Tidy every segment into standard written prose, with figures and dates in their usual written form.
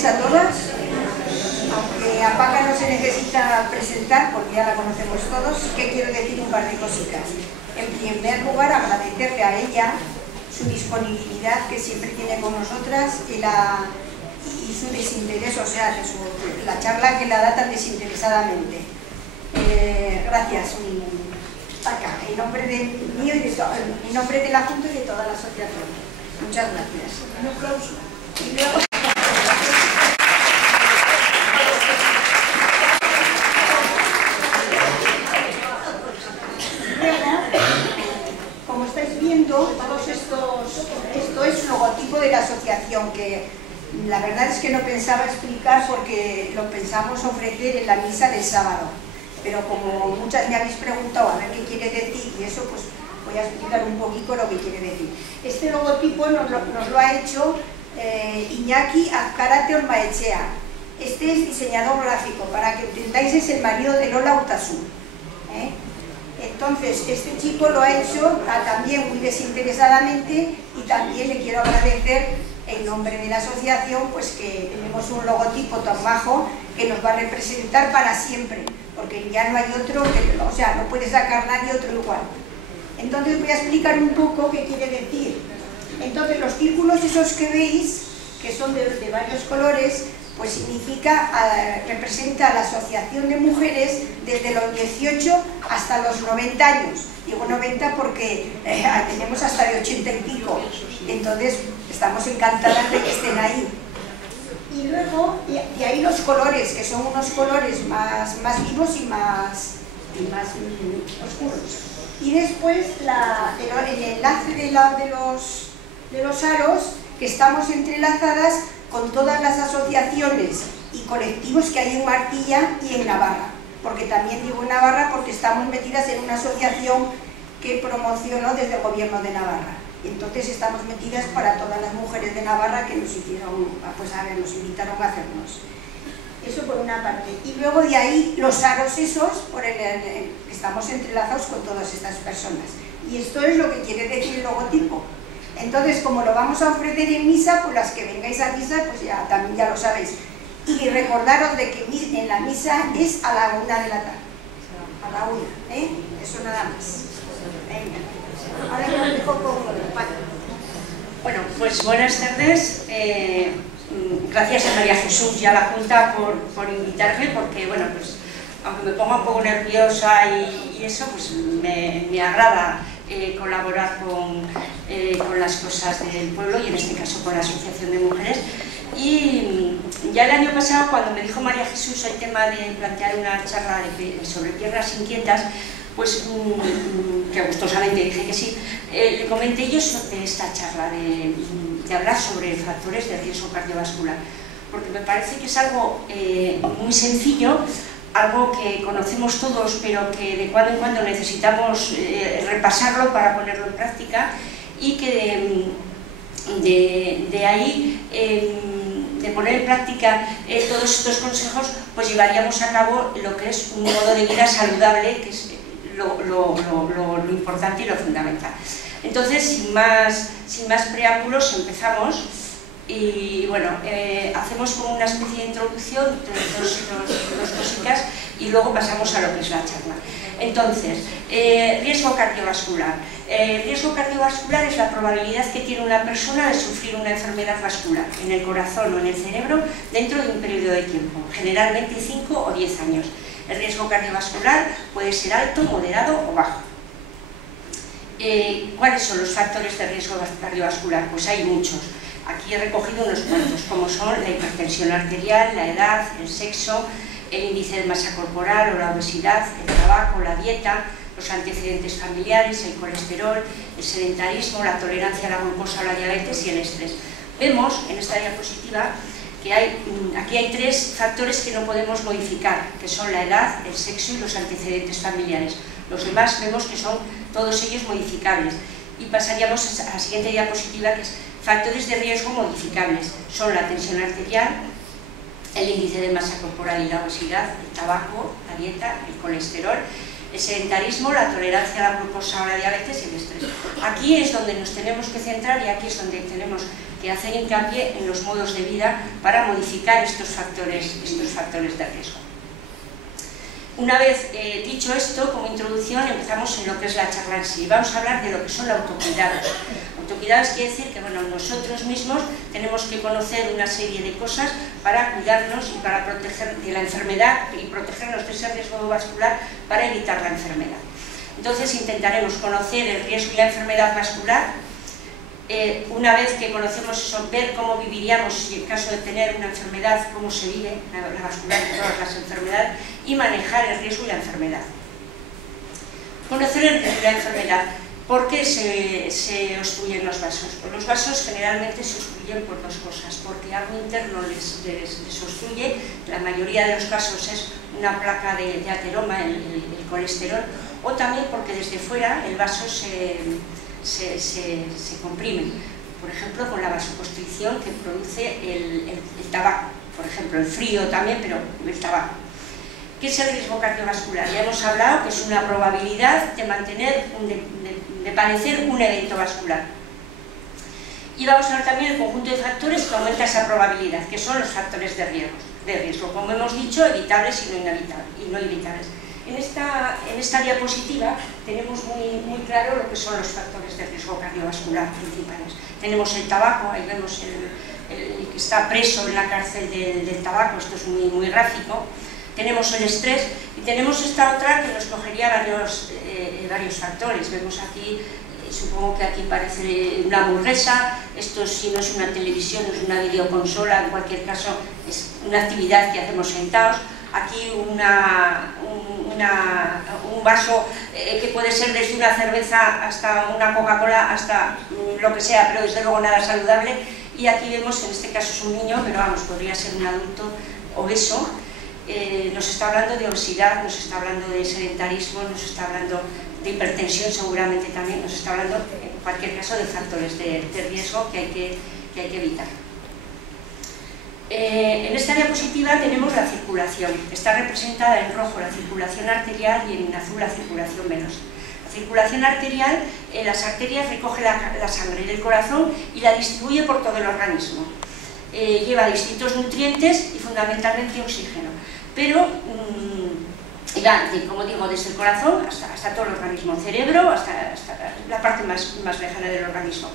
tardes a todas. Aunque a Paca no se necesita presentar, porque ya la conocemos todos, sí que quiero decir un par de cositas. En primer lugar, agradecerle a ella su disponibilidad que siempre tiene con nosotras y su desinterés, o sea, la charla que la da tan desinteresadamente. Gracias, Paca, en nombre de mío y en nombre de la Junta y de toda la asociación. Muchas gracias. Un aplauso. Y luego... Como estáis viendo, todos esto es logotipo de la asociación, que la verdad es que no pensaba explicar porque lo pensamos ofrecer en la misa del sábado. Pero como muchas me habéis preguntado a ver qué quiere decir y eso, pues voy a explicar un poquito lo que quiere decir. Este logotipo nos lo ha hecho Iñaki Azcárate Ormaechea. Este es diseñador gráfico, para que entendáis es el marido de Lola Utasun. Entonces, este chico lo ha hecho también muy desinteresadamente y también le quiero agradecer en nombre de la asociación pues que tenemos un logotipo tan bajo que nos va a representar para siempre, porque ya no hay otro, o sea, no puede sacar nadie otro igual. Entonces voy a explicar un poco qué quiere decir. Entonces los círculos esos que veis, que son de varios colores, pues representa a la Asociación de Mujeres desde los 18 hasta los 90 años. Digo 90 porque tenemos hasta de 80 y pico, entonces estamos encantadas de que estén ahí. Y luego, de ahí los colores, que son unos colores más vivos y más oscuros. Y después el enlace de los aros, que estamos entrelazadas con todas las asociaciones y colectivos que hay en Martilla y en Navarra, porque también digo en Navarra porque estamos metidas en una asociación que promocionó desde el gobierno de Navarra. Entonces estamos metidas para todas las mujeres de Navarra que nos hicieron, pues a ver, nos invitaron a hacernos. Eso por una parte. Y luego de ahí los aros esos, estamos entrelazados con todas estas personas. Y esto es lo que quiere decir el logotipo. Entonces, como lo vamos a ofrecer en misa, pues las que vengáis a misa, pues ya también ya lo sabéis. Y recordaros de que en la misa es a la 1 de la tarde. A la 1, Eso nada más. Venga. Ahora ya os dejo con Paca. Bueno, pues buenas tardes. Gracias a María Jesús y a la Junta por invitarme, porque, bueno, pues aunque me ponga un poco nerviosa y eso, pues me agrada colaborar con las cosas del pueblo y en este caso con la Asociación de Mujeres. Y ya el año pasado, cuando me dijo María Jesús el tema de plantear una charla sobre tierras inquietas, pues que gustosamente dije que sí, le comenté yo sobre esta charla de hablar sobre factores de riesgo cardiovascular, porque me parece que es algo muy sencillo, algo que conocemos todos, pero que de cuando en cuando necesitamos repasarlo para ponerlo en práctica, y que de ahí, de poner en práctica todos estos consejos, pues llevaríamos a cabo lo que es un modo de vida saludable, que es lo importante y lo fundamental. Entonces, sin más preámbulos, empezamos. Y bueno, hacemos como una especie de introducción de dos cositas y luego pasamos a lo que es la charla. Entonces, riesgo cardiovascular. Riesgo cardiovascular es la probabilidad que tiene una persona de sufrir una enfermedad vascular en el corazón o en el cerebro dentro de un periodo de tiempo, generalmente 5 o 10 años. El riesgo cardiovascular puede ser alto, moderado o bajo. ¿Cuáles son los factores de riesgo cardiovascular? Pues hay muchos. Aquí he recogido unos cuantos, como son la hipertensión arterial, la edad, el sexo, el índice de masa corporal o la obesidad, el tabaco, la dieta, los antecedentes familiares, el colesterol, el sedentarismo, la tolerancia a la glucosa o la diabetes y el estrés. Vemos en esta diapositiva que aquí hay 3 factores que no podemos modificar, que son la edad, el sexo y los antecedentes familiares. Los demás vemos que son todos ellos modificables. Y pasaríamos a la siguiente diapositiva, que es factores de riesgo modificables. Son la tensión arterial, el índice de masa corporal y la obesidad, el tabaco, la dieta, el colesterol, el sedentarismo, la tolerancia a la glucosa o la diabetes y el estrés. Aquí es donde nos tenemos que centrar y aquí es donde tenemos que hacer hincapié en los modos de vida para modificar estos factores de riesgo. Una vez dicho esto, como introducción, empezamos en lo que es la charla en sí. Vamos a hablar de lo que son los autocuidados. Autocuidados quiere decir que nosotros mismos tenemos que conocer una serie de cosas para cuidarnos y para proteger de la enfermedad y protegernos de ese riesgo vascular para evitar la enfermedad. Entonces intentaremos conocer el riesgo y la enfermedad vascular. Una vez que conocemos eso, ver cómo viviríamos en caso de tener una enfermedad, cómo se vive la vascular y todas las enfermedades, y manejar el riesgo y la enfermedad. Conocer el riesgo y la enfermedad. ¿Por qué se obstruyen los vasos? Pues los vasos generalmente se obstruyen por dos cosas, porque algo interno les obstruye, la mayoría de los casos es una placa de ateroma, el colesterol, o también porque desde fuera el vaso se comprime, por ejemplo con la vasoconstricción que produce el tabaco, por ejemplo el frío también, pero el tabaco. ¿Qué es el riesgo cardiovascular? Ya hemos hablado que es una probabilidad de padecer un evento vascular. Y vamos a ver también el conjunto de factores que aumenta esa probabilidad, que son los factores de riesgo, como hemos dicho, evitables y no evitables. En esta diapositiva tenemos muy claro lo que son los factores de riesgo cardiovascular principales. Tenemos el tabaco, ahí vemos el que está preso en la cárcel del tabaco, esto es muy gráfico. Tenemos el estrés y tenemos esta otra que nos cogería varios factores. Vemos aquí, supongo que aquí parece una hamburguesa, esto si no es una televisión, es una videoconsola, en cualquier caso es una actividad que hacemos sentados. Aquí un vaso que puede ser desde una cerveza hasta una Coca-Cola, hasta lo que sea, pero desde luego nada saludable. Y aquí vemos, en este caso es un niño, pero vamos, podría ser un adulto obeso. Nos está hablando de obesidad, nos está hablando de sedentarismo, nos está hablando de hipertensión seguramente también, nos está hablando en cualquier caso de factores de riesgo que hay que evitar. En esta diapositiva tenemos la circulación, está representada en rojo la circulación arterial y en azul la circulación venosa. La circulación arterial, las arterias recogen la sangre del corazón y la distribuye por todo el organismo. Lleva distintos nutrientes y fundamentalmente oxígeno, pero como digo, desde el corazón hasta todo el organismo, el cerebro hasta la parte más lejana del organismo.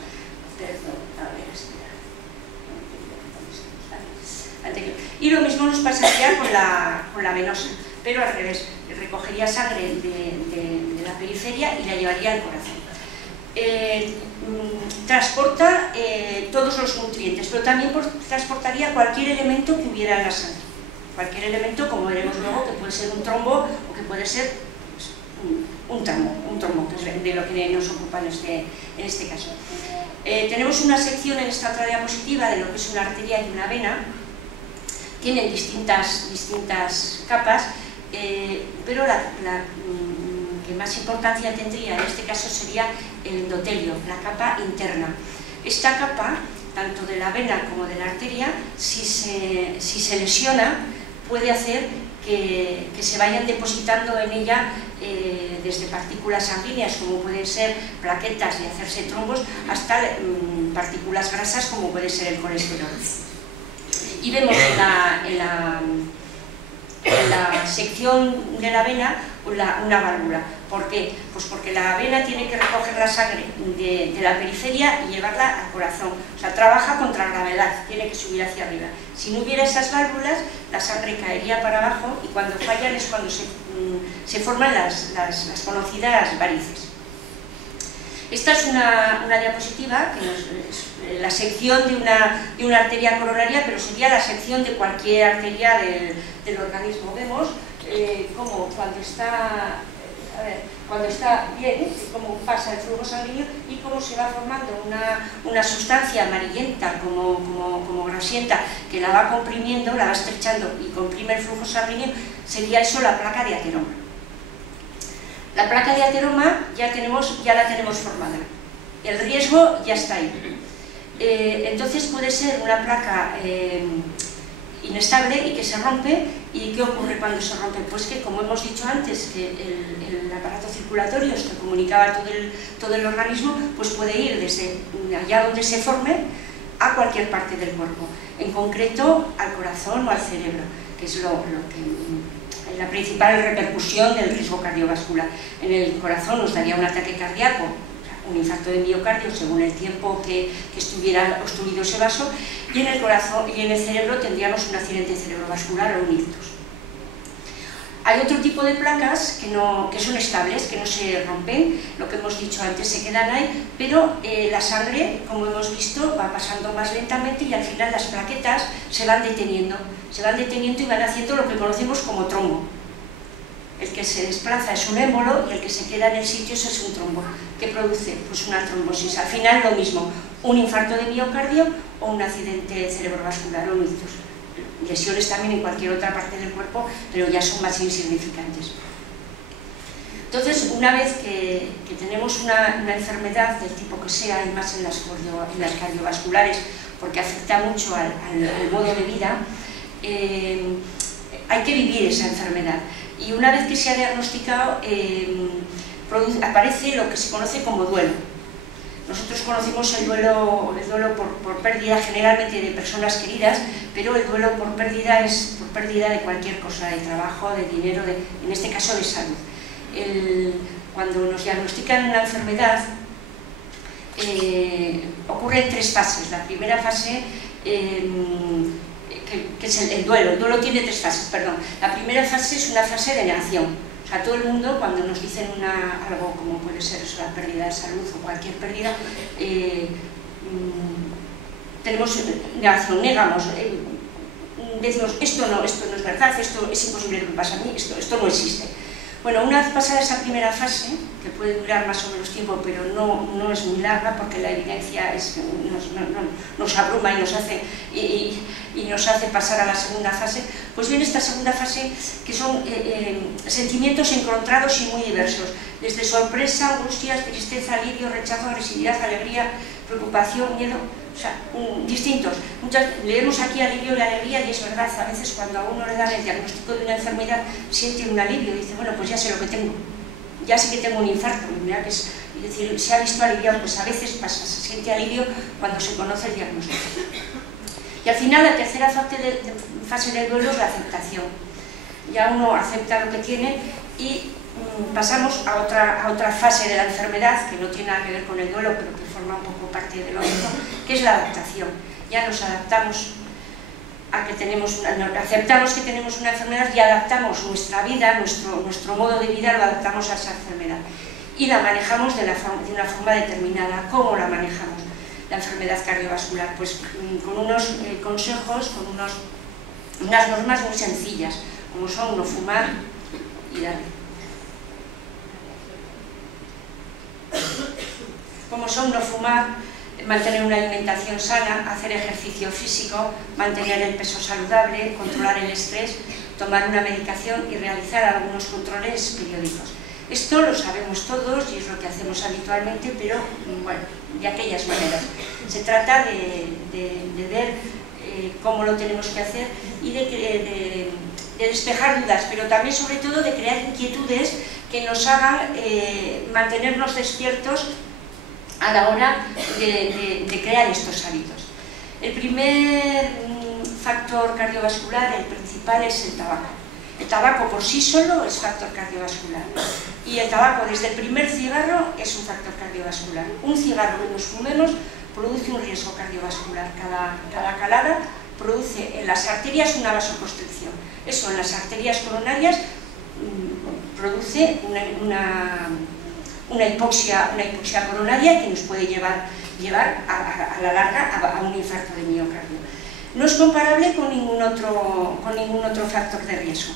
Y lo mismo nos pasaría con la venosa, pero al revés, recogería sangre de la periferia y la llevaría al corazón. Transporta todos los nutrientes, pero también transportaría cualquier elemento que hubiera en la sangre. Cualquier elemento, como veremos luego, que puede ser un trombo o que puede ser un trombo, que es de lo que nos ocupa en este caso. Tenemos una sección en esta otra diapositiva de lo que es una arteria y una vena. Tienen distintas capas, pero la que más importancia tendría en este caso sería el endotelio, la capa interna. Esta capa, tanto de la vena como de la arteria, si se lesiona, puede hacer que se vayan depositando en ella desde partículas sanguíneas, como pueden ser plaquetas y hacerse trombos, hasta partículas grasas, como puede ser el colesterol. Y vemos en la sección de la vena una válvula. ¿Por qué? Pues porque la vena tiene que recoger la sangre de la periferia y llevarla al corazón. O sea, trabaja contra la gravedad, tiene que subir hacia arriba. Si no hubiera esas válvulas, la sangre caería para abajo y cuando fallan es cuando se forman las conocidas varices. Esta es una diapositiva, que es la sección de una arteria coronaria, pero sería la sección de cualquier arteria del organismo. Vemos cómo cuando está bien, cómo pasa el flujo sanguíneo y cómo se va formando una sustancia amarillenta, como grasienta, que la va comprimiendo, la va estrechando y comprime el flujo sanguíneo. Sería eso la placa de ateroma. La placa de ateroma ya la tenemos formada, el riesgo ya está ahí. Entonces puede ser una placa inestable y que se rompe. ¿Y qué ocurre cuando se rompe? Pues que, como hemos dicho antes, que el aparato circulatorio que comunicaba todo el organismo, pues puede ir desde allá donde se forme a cualquier parte del cuerpo, en concreto al corazón o al cerebro, que es la principal repercusión del riesgo cardiovascular. En el corazón nos daría un ataque cardíaco, un infarto de miocardio según el tiempo que estuviera obstruido ese vaso, y en el corazón y en el cerebro tendríamos un accidente cerebrovascular o un ictus. Hay otro tipo de placas que son estables, que no se rompen, lo que hemos dicho antes, se quedan ahí, pero la sangre, como hemos visto, va pasando más lentamente y al final las plaquetas se van deteniendo y van haciendo lo que conocemos como trombo. El que se desplaza es un émbolo y el que se queda en el sitio eso es un trombo. ¿Qué produce? Pues una trombosis. Al final lo mismo, un infarto de miocardio o un accidente cerebrovascular o un ictus. Lesiones también en cualquier otra parte del cuerpo, pero ya son más insignificantes. Entonces, una vez que tenemos una enfermedad del tipo que sea, y más en las cardiovasculares, porque afecta mucho al modo de vida, hay que vivir esa enfermedad. Y una vez que se ha diagnosticado, aparece lo que se conoce como duelo. Nosotros conocemos el duelo por pérdida generalmente de personas queridas, pero el duelo por pérdida es por pérdida de cualquier cosa, de trabajo, de dinero, en este caso de salud. Cuando nos diagnostican una enfermedad, ocurren 3 fases. La primera fase, que es el duelo. El duelo tiene 3 fases, perdón. La primera fase es una fase de negación. O sea, todo el mundo, cuando nos dicen algo como puede ser eso, la pérdida de salud o cualquier pérdida, tenemos negación, negamos, decimos esto no es verdad, esto es imposible que me pase a mí, esto no existe. Bueno, una vez pasada esa primera fase, que puede durar más o menos tiempo, pero no es muy larga porque la evidencia nos abruma y nos hace pasar a la segunda fase, pues viene esta segunda fase que son sentimientos encontrados y muy diversos, desde sorpresa, angustias, tristeza, alivio, rechazo, agresividad, alegría, preocupación, miedo, o sea, distintos. Leemos aquí alivio y alegría y es verdad, a veces cuando a uno le dan el diagnóstico de una enfermedad siente un alivio y dice, bueno, pues ya sé lo que tengo, ya sé que tengo un infarto, mira que es decir, se ha visto aliviado, pues a veces pasa, se siente alivio cuando se conoce el diagnóstico. Y al final la tercera fase del duelo es la aceptación. Ya uno acepta lo que tiene y pasamos a otra fase de la enfermedad que no tiene nada que ver con el duelo, pero que forma un poco parte de lo mismo, que es la adaptación. Ya nos adaptamos a que aceptamos que tenemos una enfermedad y adaptamos nuestra vida, nuestro modo de vida lo adaptamos a esa enfermedad. Y la manejamos de una forma determinada. ¿Cómo la manejamos? La enfermedad cardiovascular, pues con unos consejos, con unas normas muy sencillas, como son no fumar y darle. Como son no fumar, mantener una alimentación sana, hacer ejercicio físico, mantener el peso saludable, controlar el estrés, tomar una medicación y realizar algunos controles periódicos. Esto lo sabemos todos y es lo que hacemos habitualmente, pero bueno, de aquellas maneras. Se trata de ver cómo lo tenemos que hacer y de despejar dudas, pero también sobre todo de crear inquietudes que nos hagan mantenernos despiertos a la hora de crear estos hábitos. El primer factor cardiovascular, el principal, es el tabaco. El tabaco por sí solo es factor cardiovascular y el tabaco desde el primer cigarro es un factor cardiovascular. Un cigarro que nos fumemos produce un riesgo cardiovascular. Cada calada produce en las arterias una vasoconstricción. Eso en las arterias coronarias produce una hipoxia coronaria que nos puede llevar a la larga a un infarto de miocardio. No es comparable con ningún otro factor de riesgo.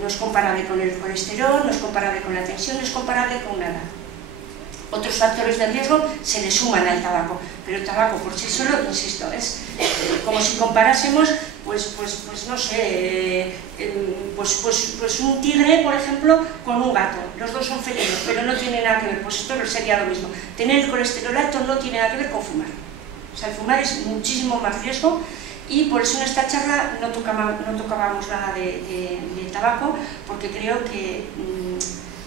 No es comparable con el colesterol, no es comparable con la tensión, no es comparable con nada. Otros factores de riesgo se le suman al tabaco, pero el tabaco por sí solo, insisto, es como si comparásemos, pues no sé, pues un tigre, por ejemplo, con un gato. Los dos son felinos, pero no tiene nada que ver, pues esto sería lo mismo. Tener el colesterol alto no tiene nada que ver con fumar. O sea, el fumar es muchísimo más riesgo Y por eso en esta charla no tocábamos nada de tabaco, porque creo que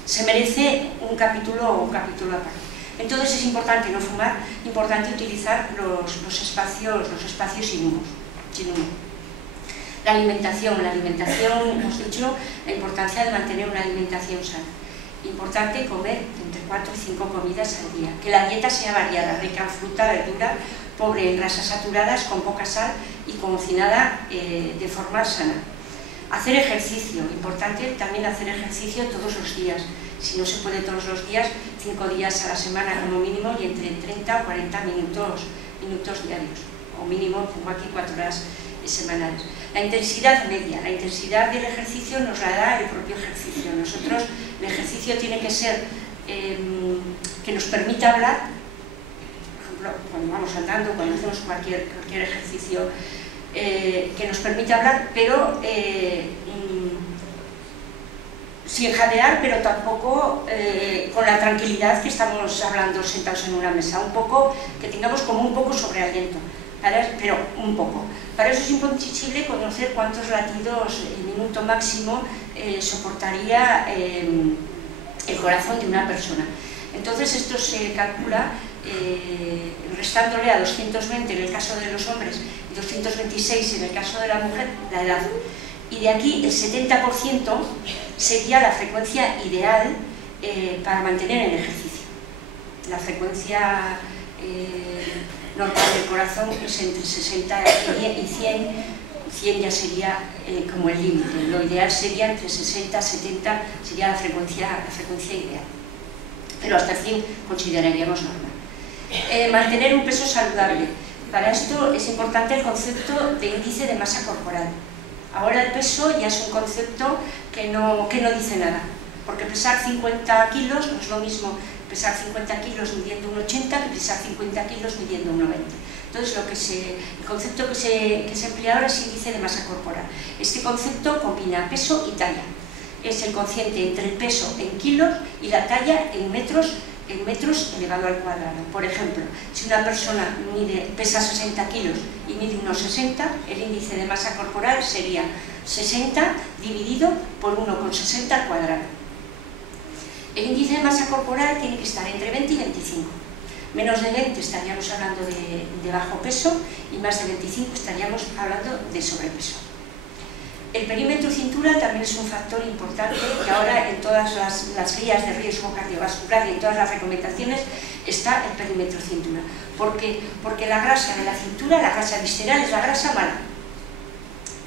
se merece un capítulo aparte. Entonces es importante no fumar, importante utilizar los espacios sin humo. La alimentación, hemos dicho la importancia de mantener una alimentación sana. Importante comer entre 4 y 5 comidas al día. Que la dieta sea variada, rica en fruta, verdura, pobre en grasas saturadas, con poca sal y cocinada de forma sana. Hacer ejercicio, importante también hacer ejercicio todos los días. Si no se puede todos los días, 5 días a la semana como mínimo y entre 30 o 40 minutos diarios. O mínimo, pongo aquí 4 horas semanales. La intensidad media, la intensidad del ejercicio nos la da el propio ejercicio. Nosotros, el ejercicio tiene que ser que nos permita hablar, por ejemplo, cuando vamos andando, cuando hacemos cualquier ejercicio, que nos permite hablar, pero sin jadear, pero tampoco con la tranquilidad que estamos hablando sentados en una mesa, un poco, que tengamos como un poco sobrealiento, pero un poco. Para eso es imposible conocer cuántos latidos el minuto máximo soportaría el corazón de una persona. Entonces esto se calcula restándole a 220 en el caso de los hombres y 226 en el caso de la mujer la edad. Y de aquí el 70% sería la frecuencia ideal para mantener el ejercicio. La frecuencia normal del corazón es entre 60 y 100 ya sería como el límite. Lo ideal sería entre 60 y 70, sería la frecuencia ideal. Pero hasta 100 consideraríamos normal. Mantener un peso saludable. Para esto es importante el concepto de índice de masa corporal. Ahora el peso ya es un concepto que no dice nada, porque pesar 50 kilos no es lo mismo pesar 50 kilos midiendo 1,80 que pesar 50 kilos midiendo 1,20. Entonces el concepto que se emplea ahora es índice de masa corporal. Este concepto combina peso y talla. Es el cociente entre el peso en kilos y la talla en metros elevado al cuadrado. Por ejemplo, si una persona pesa 60 kilos y mide unos 60, el índice de masa corporal sería 60 dividido por 1,60 al cuadrado. El índice de masa corporal tiene que estar entre 20 y 25. Menos de 20 estaríamos hablando de bajo peso y más de 25 estaríamos hablando de sobrepeso. El perímetro cintura también es un factor importante que ahora en todas las guías de riesgo cardiovascular y en todas las recomendaciones está el perímetro cintura. ¿Por qué? Porque la grasa de la cintura, la grasa visceral, es la grasa mala.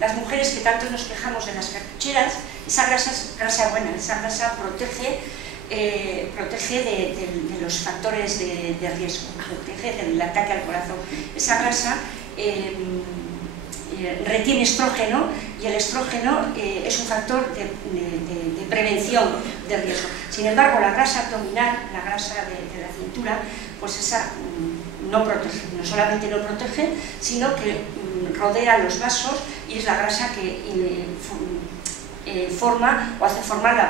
Las mujeres que tanto nos quejamos de las cartucheras, esa grasa es grasa buena, esa grasa protege de los factores de riesgo, protege del ataque al corazón. Esa grasa retiene estrógeno y el estrógeno es un factor de prevención de riesgo. Sin embargo, la grasa abdominal, la grasa de la cintura, pues esa no protege, no solamente no protege, sino que rodea los vasos y es la grasa que forma o hace formar la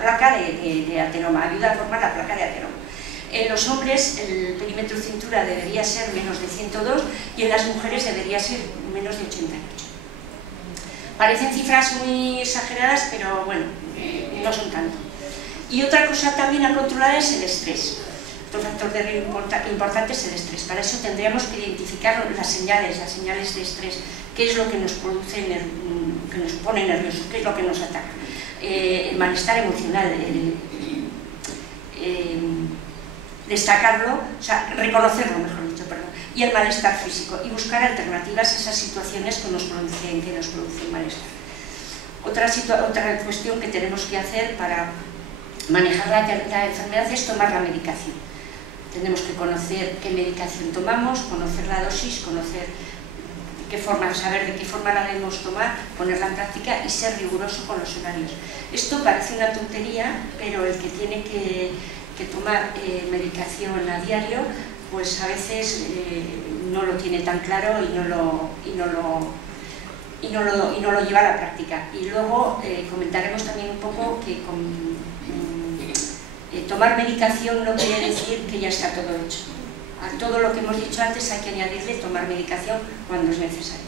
placa de ateroma, ayuda a formar la placa de ateroma. En los hombres el perímetro cintura debería ser menos de 102 y en las mujeres debería ser menos de 88. Parecen cifras muy exageradas, pero bueno, no son tanto. Y otra cosa también a controlar es el estrés. Otro factor de riesgo importante es el estrés. Para eso tendríamos que identificar las señales de estrés. ¿Qué es lo que nos produce, que nos pone nerviosos? ¿Qué es lo que nos ataca? El malestar emocional, destacarlo, o sea, reconocerlo, mejor dicho, perdón, y el malestar físico, y buscar alternativas a esas situaciones que nos producen malestar. Otra cuestión que tenemos que hacer para manejar la enfermedad es tomar la medicación. Tenemos que conocer qué medicación tomamos, conocer la dosis, conocer saber de qué forma la debemos tomar, ponerla en práctica y ser riguroso con los horarios. Esto parece una tontería, pero el que tiene que tomar medicación a diario, pues a veces no lo tiene tan claro y no lo lleva a la práctica. Y luego comentaremos también un poco que tomar medicación no quiere decir que ya está todo hecho. A todo lo que hemos dicho antes hay que añadirle tomar medicación cuando es necesario.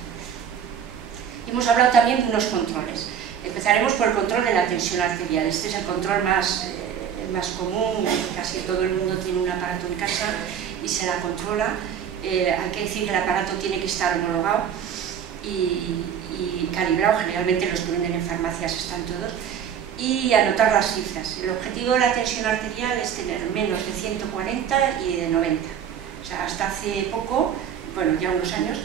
Hemos hablado también de unos controles. Empezaremos por el control de la tensión arterial. Este es el control más común, casi todo el mundo tiene un aparato en casa y se la controla. Hay que decir que el aparato tiene que estar homologado y calibrado, generalmente los que venden en farmacias están todos, y anotar las cifras. El objetivo de la tensión arterial es tener menos de 140 y de 90. O sea, hasta hace poco, bueno, ya unos años,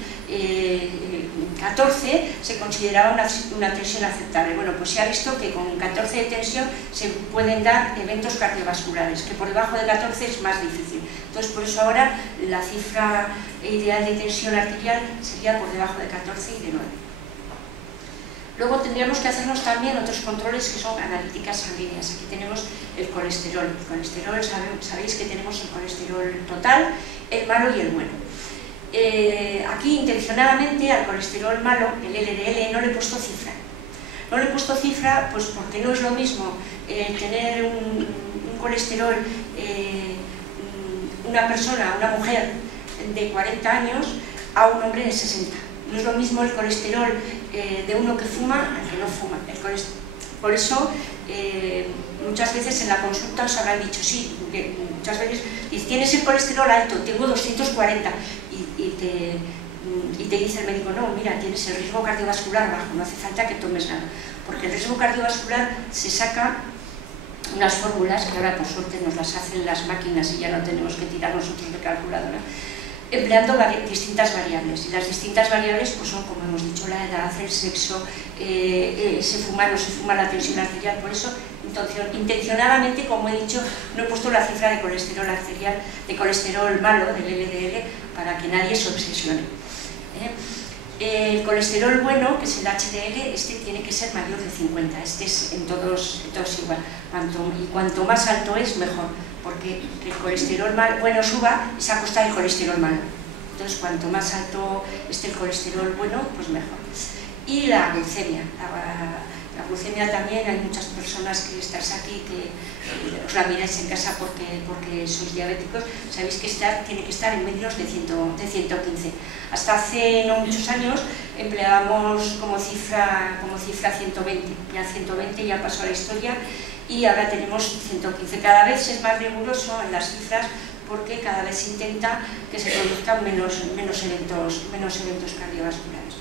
14 se consideraba una tensión aceptable. Bueno, pues se ha visto que con 14 de tensión se pueden dar eventos cardiovasculares, que por debajo de 14 es más difícil. Entonces, por eso ahora la cifra ideal de tensión arterial sería por debajo de 14 y de 9. Luego tendríamos que hacernos también otros controles que son analíticas sanguíneas. Aquí tenemos el colesterol. El colesterol, sabéis que tenemos el colesterol total, el malo y el bueno. Aquí intencionadamente al colesterol malo, el LDL, no le he puesto cifra. No le he puesto cifra pues porque no es lo mismo tener un colesterol, una persona, una mujer de 40 años a un hombre de 60. No es lo mismo el colesterol de uno que fuma al que no fuma. Por eso muchas veces en la consulta os habrán dicho, sí, muchas veces tienes el colesterol alto, tengo 240 y te dice el médico, no, mira, tienes el riesgo cardiovascular bajo, no hace falta que tomes nada, porque el riesgo cardiovascular se saca unas fórmulas que ahora por suerte nos las hacen las máquinas y ya no tenemos que tirar nosotros de calculadora, empleando distintas variables, y las distintas variables pues son, como hemos dicho, la edad, el sexo, se fuma o no se fuma, la tensión arterial. Por eso, intencionadamente, como he dicho, no he puesto la cifra de colesterol arterial, de colesterol malo, del LDL, para que nadie se obsesione. El colesterol bueno, que es el HDL, este tiene que ser mayor de 50, este es en todos igual, cuanto más alto es, mejor, porque que el colesterol bueno suba es a costa del colesterol malo. Entonces, cuanto más alto esté el colesterol bueno, pues mejor. Y la glucemia. La glucemia también, hay muchas personas que estáis aquí que os la miráis en casa porque sois diabéticos, sabéis que tiene que estar en medios de 115. Hasta hace no muchos años empleábamos como cifra 120, ya 120 ya pasó a la historia y ahora tenemos 115. Cada vez es más riguroso en las cifras porque cada vez se intenta que se produzcan menos eventos cardiovasculares.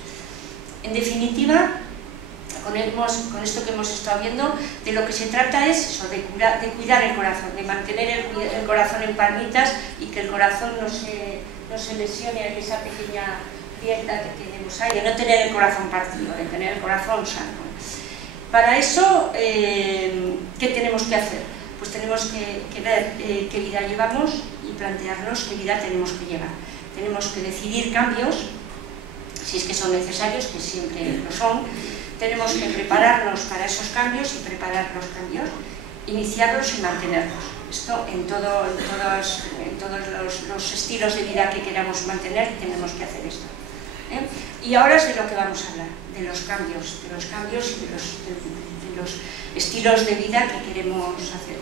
En definitiva, con esto que hemos estado viendo, de lo que se trata es eso, de cuidar el corazón, de mantener el corazón en palmitas y que el corazón no se lesione en esa pequeña grieta que tenemos ahí, de no tener el corazón partido, de tener el corazón sano. Para eso, ¿qué tenemos que hacer? Pues tenemos que ver qué vida llevamos y plantearnos qué vida tenemos que llevar. Tenemos que decidir cambios, si es que son necesarios, que siempre lo son. Tenemos que prepararnos para esos cambios y preparar los cambios, iniciarlos y mantenerlos. Esto en todos los estilos de vida que queramos mantener tenemos que hacer esto. Y ahora es de lo que vamos a hablar, de los cambios y de los estilos de vida que queremos hacer.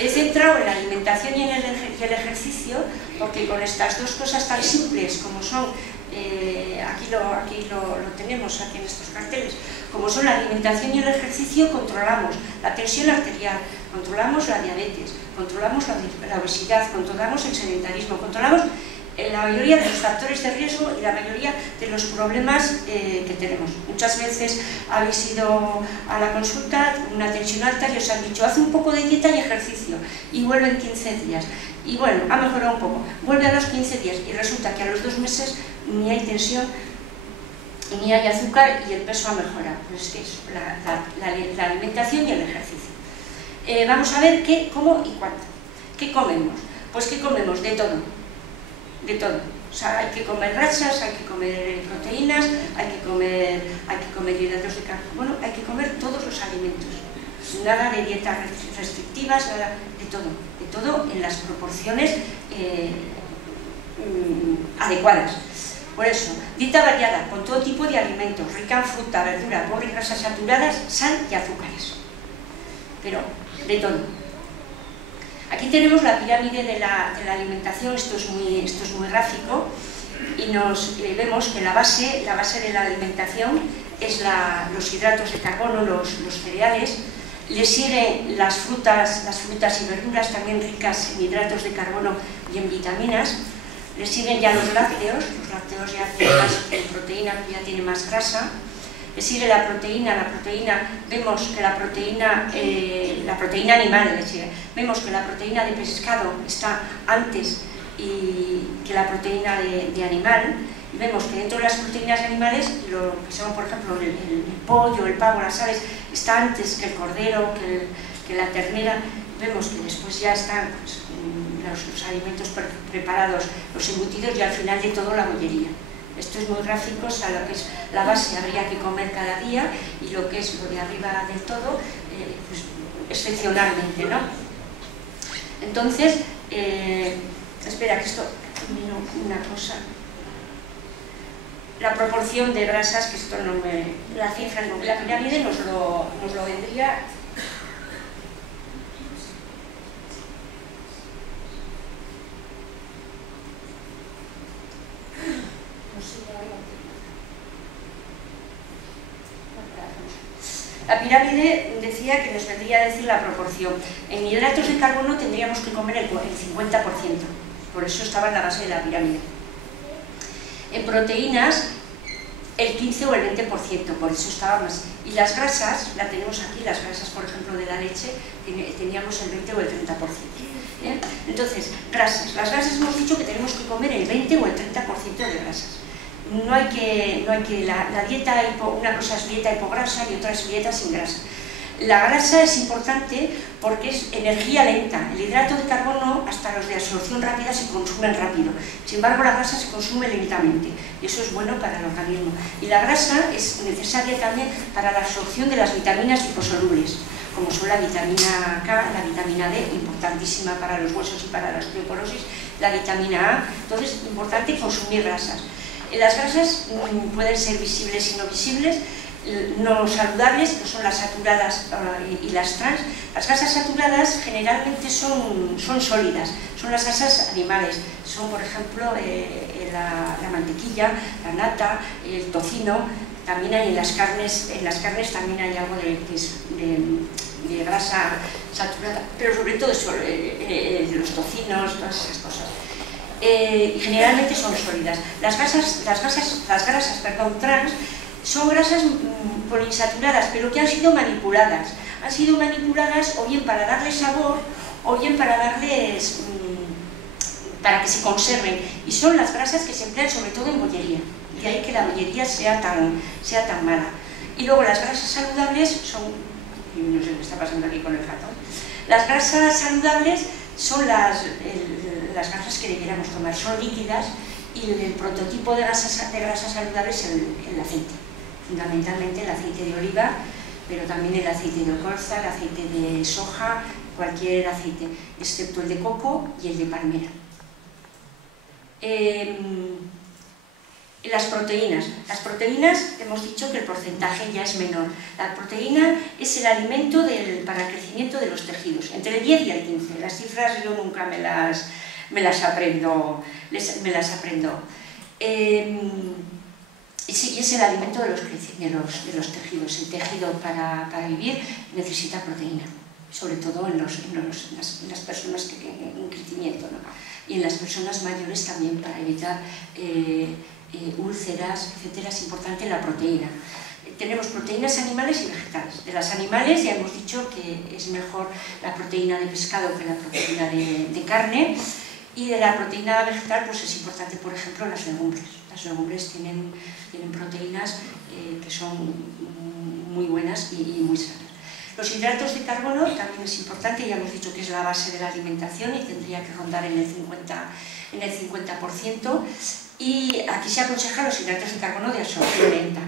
He centrado en la alimentación y en el ejercicio porque con estas dos cosas tan simples como son, aquí lo tenemos aquí en estos carteles, como son la alimentación y el ejercicio, controlamos la tensión arterial, controlamos la diabetes, controlamos la obesidad, controlamos el sedentarismo, controlamos la mayoría de los factores de riesgo y la mayoría de los problemas que tenemos. Muchas veces habéis ido a la consulta con una tensión alta y os han dicho, haz un poco de dieta y ejercicio y vuelve en 15 días. Y bueno, ha mejorado un poco, vuelve a los 15 días y resulta que a los 2 meses ni hay tensión, ni hay azúcar y el peso ha mejorado. Pues es que eso, la alimentación y el ejercicio. Vamos a ver qué, cómo y cuánto. ¿Qué comemos? Pues que comemos de todo. De todo. O sea, hay que comer grasas, hay que comer proteínas, hay que comer hidratos de carbono, hay que comer todos los alimentos. Nada de dietas restrictivas, nada, de todo en las proporciones adecuadas. Por eso, dieta variada, con todo tipo de alimentos, rica en fruta, verdura, pobre en grasas saturadas, sal y azúcares. Pero de todo. Aquí tenemos la pirámide de la alimentación, esto es muy gráfico. y vemos que la base de la alimentación es los hidratos de carbono, los cereales. Le siguen las frutas y verduras, también ricas en hidratos de carbono y en vitaminas. Le siguen ya los lácteos ya tienen más proteína, ya tiene más grasa. Le sigue la proteína, vemos que la proteína animal, vemos que la proteína de pescado está antes que la proteína de animal. Y vemos que dentro de las proteínas animales, lo que son, por ejemplo, el pollo, el pavo, las aves, está antes que el cordero, que la ternera. Vemos que después ya están pues, los alimentos preparados, los embutidos, y al final de todo la bollería. Esto es muy gráfico, o sea, lo que es la base habría que comer cada día, y lo que es lo de arriba del todo, pues, excepcionalmente, ¿no? Entonces, espera, que esto termino una cosa. La proporción de grasas, que esto no me... La cifra, la pirámide nos lo vendría... La pirámide decía que nos vendría a decir la proporción. En hidratos de carbono tendríamos que comer el 50%, por eso estaba en la base de la pirámide. En proteínas, el 15 o el 20%, por eso estaba más. Y las grasas, la tenemos aquí, las grasas, por ejemplo, de la leche, teníamos el 20 o el 30%. ¿Bien? Entonces, grasas. Las grasas hemos dicho que tenemos que comer el 20 o el 30% de grasas. No hay que la dieta, una cosa es dieta hipograsa y otra es dieta sin grasa. La grasa es importante porque es energía lenta. El hidrato de carbono, hasta los de absorción rápida, se consumen rápido. Sin embargo, la grasa se consume lentamente y eso es bueno para el organismo. Y la grasa es necesaria también para la absorción de las vitaminas liposolubles, como son la vitamina K, la vitamina D, importantísima para los huesos y para la osteoporosis, la vitamina A. Entonces, es importante consumir grasas. Las grasas pueden ser visibles y no visibles. No saludables, que son las saturadas y las trans. Las grasas saturadas generalmente son sólidas, son las grasas animales, son por ejemplo la mantequilla, la nata, el tocino. También hay en las carnes también hay algo de grasa saturada, pero sobre todo eso, los tocinos, todas esas cosas. Generalmente son sólidas. Las grasas trans son grasas poliinsaturadas, pero que han sido manipuladas. Han sido manipuladas o bien para darles sabor, o bien para que se conserven. Y son las grasas que se emplean sobre todo en bollería. De ahí que la bollería sea tan mala. Y luego las grasas saludables son... No sé qué está pasando aquí con el ratón. Las grasas saludables son las grasas que debiéramos tomar. Son líquidas y el prototipo de grasas saludables es el aceite. Fundamentalmente el aceite de oliva, pero también el aceite de colza, el aceite de soja, cualquier aceite, excepto el de coco y el de palmera. Las proteínas. Las proteínas, hemos dicho que el porcentaje ya es menor. La proteína es el alimento para el crecimiento de los tejidos, entre el 10 y el 15. Las cifras yo nunca me las aprendo. Sí, es el alimento de los tejidos. El tejido para vivir necesita proteína, sobre todo en las personas en crecimiento, ¿no? Y en las personas mayores también, para evitar úlceras, etcétera. Es importante la proteína. Tenemos proteínas animales y vegetales. De las animales ya hemos dicho que es mejor la proteína de pescado que la proteína de carne. Y de la proteína vegetal, pues es importante, por ejemplo, las legumbres. Las legumbres tienen proteínas que son muy buenas y muy sanas. Los hidratos de carbono también es importante, ya hemos dicho que es la base de la alimentación y tendría que rondar en el 50%. Y aquí se aconsejan los hidratos de carbono de absorción lenta.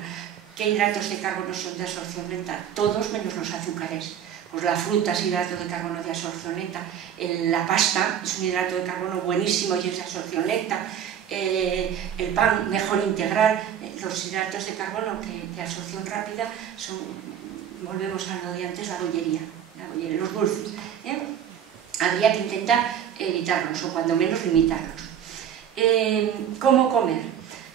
¿Qué hidratos de carbono son de absorción lenta? Todos menos los azúcares. Pues la fruta es hidrato de carbono de absorción lenta, la pasta es un hidrato de carbono buenísimo y es de absorción lenta, el pan mejor integral. Los hidratos de carbono de absorción rápida son, volvemos a lo de antes, la bollería, los dulces. Habría que intentar evitarlos o cuando menos limitarlos. ¿Cómo comer?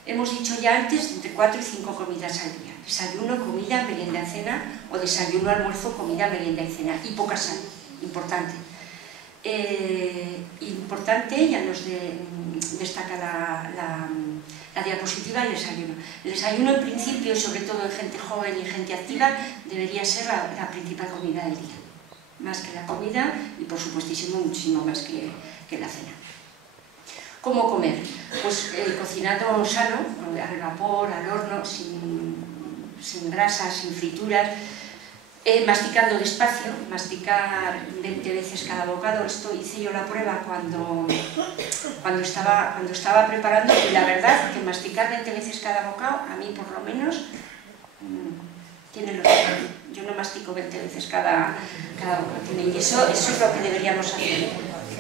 Hemos dicho ya antes, entre 4 y 5 comidas al día. Desayuno, comida, merienda, cena, o desayuno, almuerzo, comida, merienda y cena. Y poca sal, importante. Importante, ya nos destaca la diapositiva, el desayuno. El desayuno, en principio, sobre todo en gente joven y gente activa, debería ser la principal comida del día. Más que la comida y, por supuestísimo, muchísimo más que la cena. ¿Cómo comer? Pues cocinado sano, al vapor, al horno, sin grasas, sin frituras, masticando despacio, masticar 20 veces cada bocado. Esto hice yo la prueba cuando estaba preparando, y la verdad que masticar 20 veces cada bocado, a mí por lo menos, tiene los efectos. Yo no mastico 20 veces cada bocado, y eso es lo que deberíamos hacer.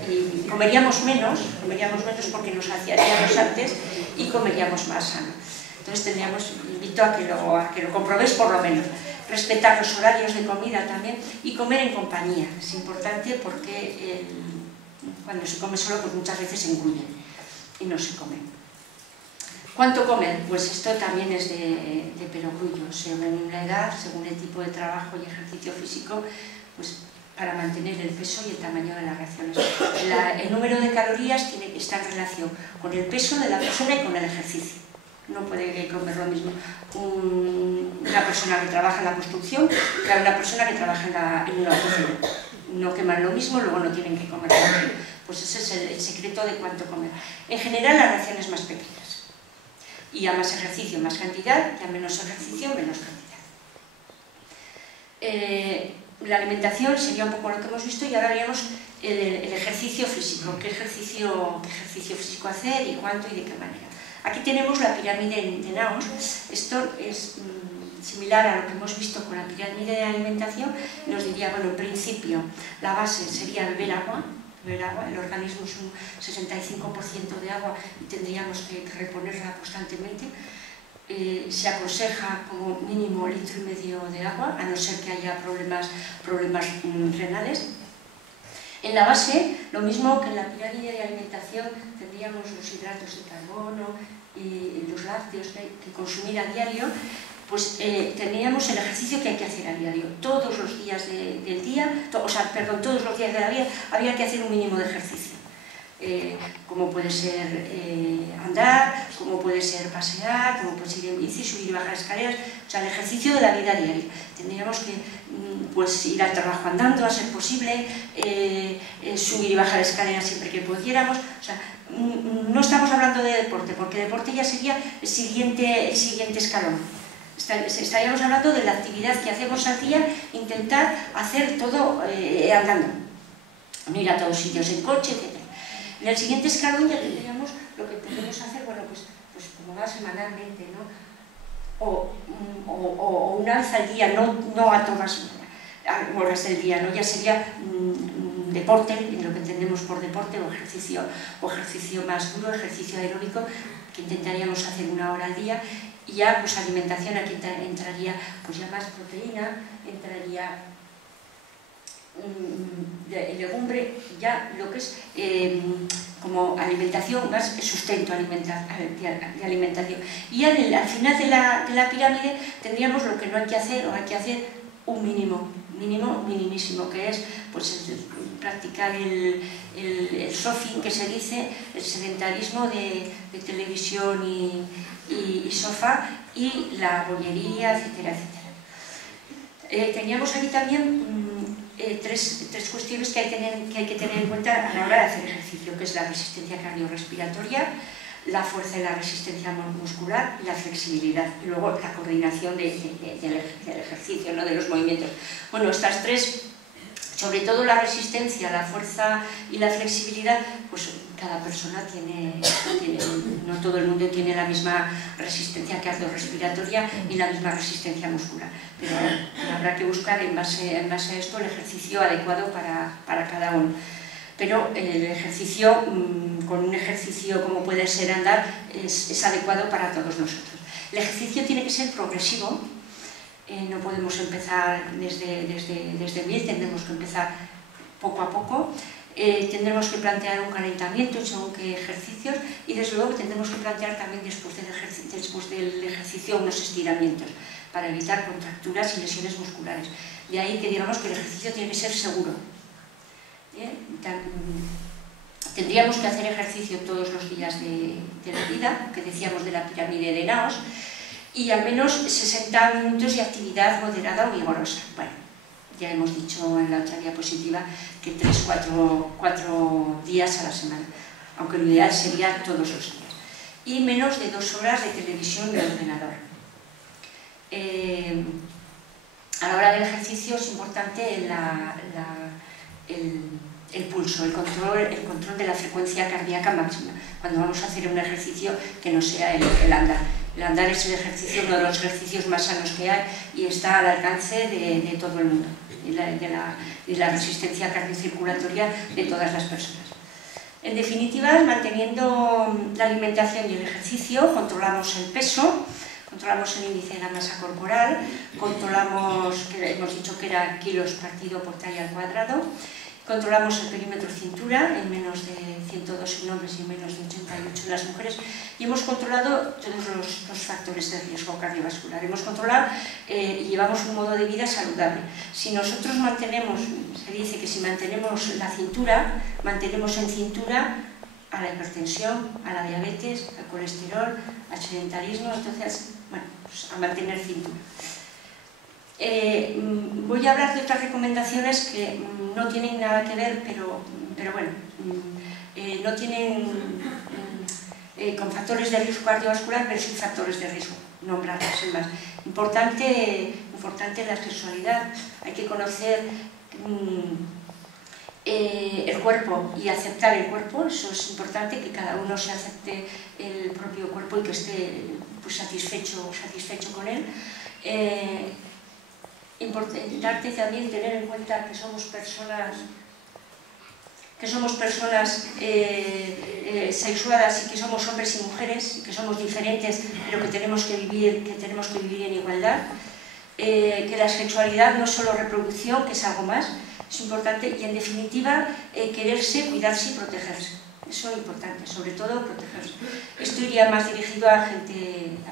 Y comeríamos menos porque nos saciaríamos antes y comeríamos más sano. Entonces invito a que lo comprobéis por lo menos. Respetar los horarios de comida también y comer en compañía. Es importante porque cuando se come solo, pues muchas veces se engruye y no se come. ¿Cuánto comer? Pues esto también es de perogrullo, según la edad, según el tipo de trabajo y ejercicio físico, pues para mantener el peso y el tamaño de las reacciones. El número de calorías está en relación con el peso de la persona y con el ejercicio. No puede comer lo mismo una persona que trabaja en la construcción que una persona que trabaja en una oficina. No queman lo mismo, luego no tienen que comer lo mismo. Pues ese es el secreto de cuánto comer. En general, las raciones más pequeñas. Y a más ejercicio, más cantidad, y a menos ejercicio, menos cantidad. La alimentación sería un poco lo que hemos visto, y ahora veríamos el ejercicio físico. ¿Qué ejercicio físico hacer y cuánto y de qué manera? Aquí tenemos la pirámide de Naos. Esto es similar a lo que hemos visto con la pirámide de alimentación. Nos diría, bueno, en principio la base sería beber agua. El organismo es un 65% de agua y tendríamos que reponerla constantemente. Se aconseja como mínimo 1,5 litros de agua, a no ser que haya problemas renales. En la base, lo mismo que en la pirámide de alimentación, tendríamos los hidratos de carbono y los lácteos que consumir a diario. Pues teníamos el ejercicio que hay que hacer a diario. Todos los días del día, todos los días de la vida había que hacer un mínimo de ejercicio. Como puede ser andar, como puede ser pasear, como puede ser ir en bici, subir y bajar escaleras, o sea, el ejercicio de la vida diaria. Tendríamos que pues, ir al trabajo andando, a ser posible, subir y bajar escaleras siempre que pudiéramos. O sea, no estamos hablando de deporte, porque deporte ya sería el siguiente escalón. Estaríamos hablando de la actividad que hacemos al día, intentar hacer todo andando, no ir a todos sitios en coche, etc. En el siguiente escalón ya tendríamos lo que podemos hacer, bueno, pues como va semanalmente, ¿no? O una vez al día, no a todas horas del día, ¿no? Ya sería deporte, lo que entendemos por deporte, o ejercicio más duro, ejercicio aeróbico, que intentaríamos hacer 1 hora al día. Y ya, pues alimentación, aquí entraría pues ya más proteína, entraría legumbre, ya lo que es como alimentación, más sustento de alimentación. Y al final de la pirámide tendríamos lo que no hay que hacer, o hay que hacer un minimísimo, que es pues practicar el sofing, que se dice, el sedentarismo de televisión y sofá, y la bollería, etcétera, etcétera. Teníamos aquí también tres cuestiones que hay que tener en cuenta a la hora de hacer ejercicio, que es la resistencia cardiorrespiratoria, la fuerza y la resistencia muscular y la flexibilidad, y luego la coordinación del ejercicio, ¿no? De los movimientos. Bueno, estas tres, sobre todo la resistencia, la fuerza y la flexibilidad, pues cada persona no todo el mundo tiene la misma resistencia cardiorrespiratoria y la misma resistencia muscular, pero habrá que buscar en base a esto el ejercicio adecuado para cada uno. Pero el ejercicio, con un ejercicio como puede ser andar, es adecuado para todos nosotros. El ejercicio tiene que ser progresivo, no podemos empezar desde 1000, tendremos que empezar poco a poco. Tendremos que plantear un calentamiento según qué ejercicios y desde luego tendremos que plantear también después del ejercicio unos estiramientos para evitar contracturas y lesiones musculares. De ahí que digamos que el ejercicio tiene que ser seguro. Tendríamos que hacer ejercicio todos los días de la vida, que decíamos de la pirámide de Naos, y al menos 60 minutos de actividad moderada o vigorosa. Bueno, ya hemos dicho en la otra diapositiva que 3-4 días a la semana, aunque lo ideal sería todos los días. Y menos de 2 horas de televisión y ordenador. A la hora del ejercicio es importante el pulso, el control de la frecuencia cardíaca máxima, cuando vamos a hacer un ejercicio que no sea el andar. El andar es el ejercicio, uno de los ejercicios más sanos que hay y está al alcance de todo el mundo, y la resistencia cardiocirculatoria de todas las personas. En definitiva, manteniendo la alimentación y el ejercicio, controlamos el peso, controlamos el índice de la masa corporal, controlamos, que hemos dicho que era kilos partido por talla al cuadrado, controlamos el perímetro cintura en menos de 102 en hombres y en menos de 88 en las mujeres, y hemos controlado todos los factores de riesgo cardiovascular. Hemos controlado y llevamos un modo de vida saludable. Si nosotros mantenemos, se dice que si mantenemos la cintura, mantenemos en cintura a la hipertensión, a la diabetes, al colesterol, al sedentarismo, entonces, bueno, pues a mantener cintura. Voy a hablar de otras recomendaciones que no tienen nada que ver, pero bueno, no tienen con factores de riesgo cardiovascular, pero sí factores de riesgo, nombrarlas sin más. Importante la sexualidad, hay que conocer el cuerpo y aceptar el cuerpo, eso es importante, que cada uno se acepte el propio cuerpo y que esté pues, satisfecho con él. Importante también tener en cuenta que somos personas sexuadas y que somos hombres y mujeres, y que somos diferentes, pero que tenemos que vivir en igualdad. Que la sexualidad no es solo reproducción, que es algo más, es importante, y en definitiva quererse, cuidarse y protegerse. Eso es importante, sobre todo protegerse. Esto iría más dirigido a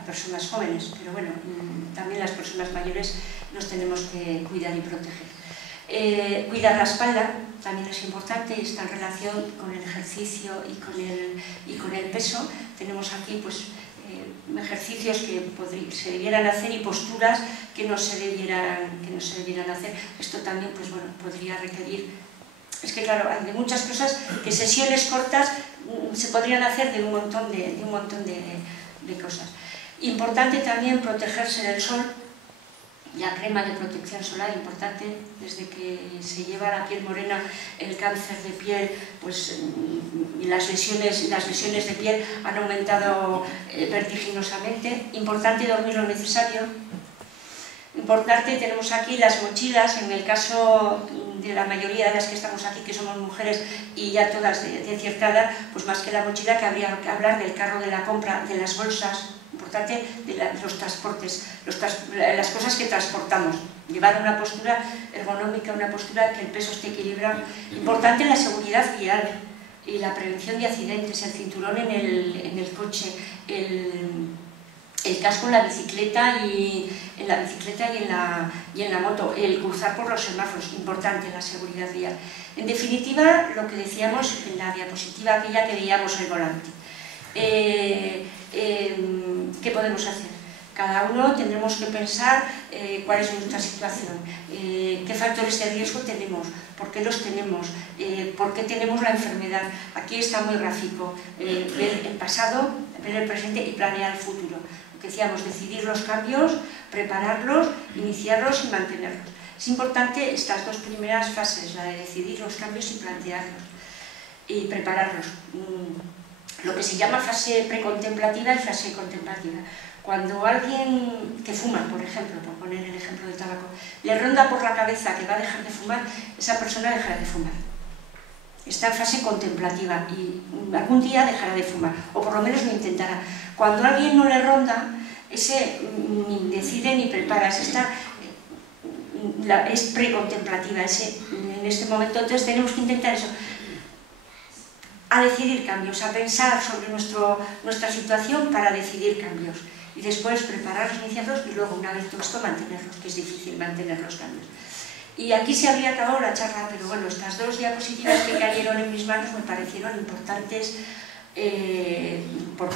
personas jóvenes, pero bueno, también las personas mayores nos tenemos que cuidar y proteger. Cuidar la espalda también es importante y está en relación con el ejercicio y con el peso. Tenemos aquí pues, ejercicios que se debieran hacer y posturas que no se debieran hacer. Esto también pues, bueno, podría requerir. Es que claro, hay de muchas cosas que sesiones cortas se podrían hacer de un montón de cosas. Importante también protegerse del sol. La crema de protección solar, importante, desde que se lleva a la piel morena el cáncer de piel, pues y las lesiones de piel han aumentado vertiginosamente. Importante dormir lo necesario. Importante, tenemos aquí las mochilas, en el caso de la mayoría de las que estamos aquí, que somos mujeres y ya todas de cierta edad, pues más que la mochila que habría que hablar del carro de la compra, de las bolsas, importante de los transportes, las cosas que transportamos, llevar una postura ergonómica, una postura que el peso esté equilibrado. Importante la seguridad vial y la prevención de accidentes, el cinturón en el coche, el casco en la bicicleta y en la moto, el cruzar por los semáforos, importante la seguridad vial. En definitiva, lo que decíamos en la diapositiva aquella que veíamos el volante. ¿Qué podemos hacer? Cada uno tendremos que pensar cuál es nuestra situación, qué factores de riesgo tenemos, por qué los tenemos, por qué tenemos la enfermedad. Aquí está muy gráfico, ver el pasado, ver el presente y planear el futuro. Lo que decíamos, decidir los cambios, prepararlos, iniciarlos y mantenerlos. Es importante estas dos primeras fases, la de decidir los cambios y plantearlos y prepararlos. Lo que se llama fase precontemplativa y fase contemplativa. Cuando alguien que fuma, por ejemplo, por poner el ejemplo del tabaco, le ronda por la cabeza que va a dejar de fumar, esa persona dejará de fumar. Está en fase contemplativa y algún día dejará de fumar, o por lo menos lo intentará. Cuando alguien no le ronda, ese ni decide ni prepara, es precontemplativa, en este momento. Entonces tenemos que intentar eso, a decidir cambios, a pensar sobre nuestra situación para decidir cambios. Y después preparar los iniciados y luego, una vez todo esto, mantenerlos, que es difícil mantener los cambios. Y aquí se habría acabado la charla, pero bueno, estas dos diapositivas que cayeron en mis manos me parecieron importantes por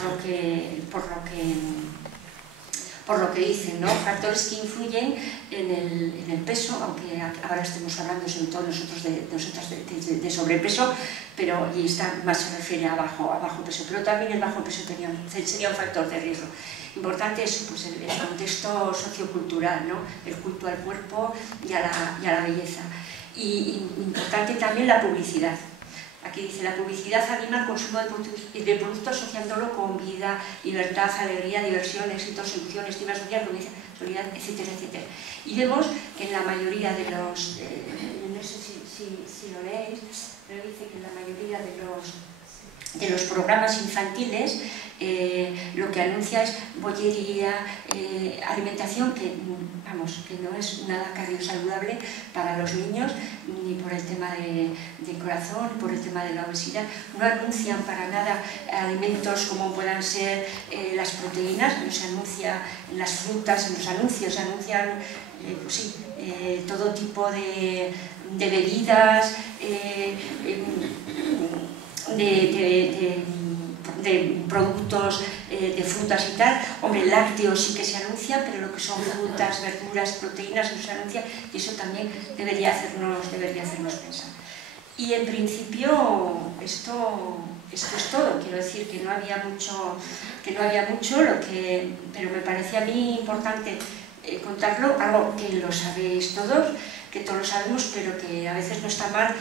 lo que dicen, ¿no? Factores que influyen en el peso, aunque ahora estemos hablando sobre todo nosotros de sobrepeso, pero y esta más se refiere a bajo peso, pero también el bajo peso sería un factor de riesgo. Importante es pues, el contexto sociocultural, ¿no? El culto al cuerpo y a la belleza. Y importante también la publicidad. Aquí dice, la publicidad anima el consumo de productos asociándolo con vida, libertad, alegría, diversión, éxito, seducción, estima social, solidaridad, etcétera, etcétera. Y vemos que en la mayoría de los, no sé si lo leéis, pero dice que en la mayoría de los programas infantiles lo que anuncia es bollería, alimentación que no es nada cardiosaludable para los niños, ni por el tema de corazón, ni por el tema de la obesidad. No anuncian para nada alimentos como puedan ser las proteínas, no se anuncia en las frutas, en los anuncios, se anuncian todo tipo de bebidas, de productos de frutas y tal. Hombre, lácteos sí que se anuncia, pero lo que son frutas, verduras, proteínas no se anuncia, y eso también debería hacernos pensar. Y en principio esto es todo. Quiero decir que no había mucho, pero me parecía a mí importante contarlo, algo que lo sabéis todos, que todos lo sabemos, pero que a veces no está mal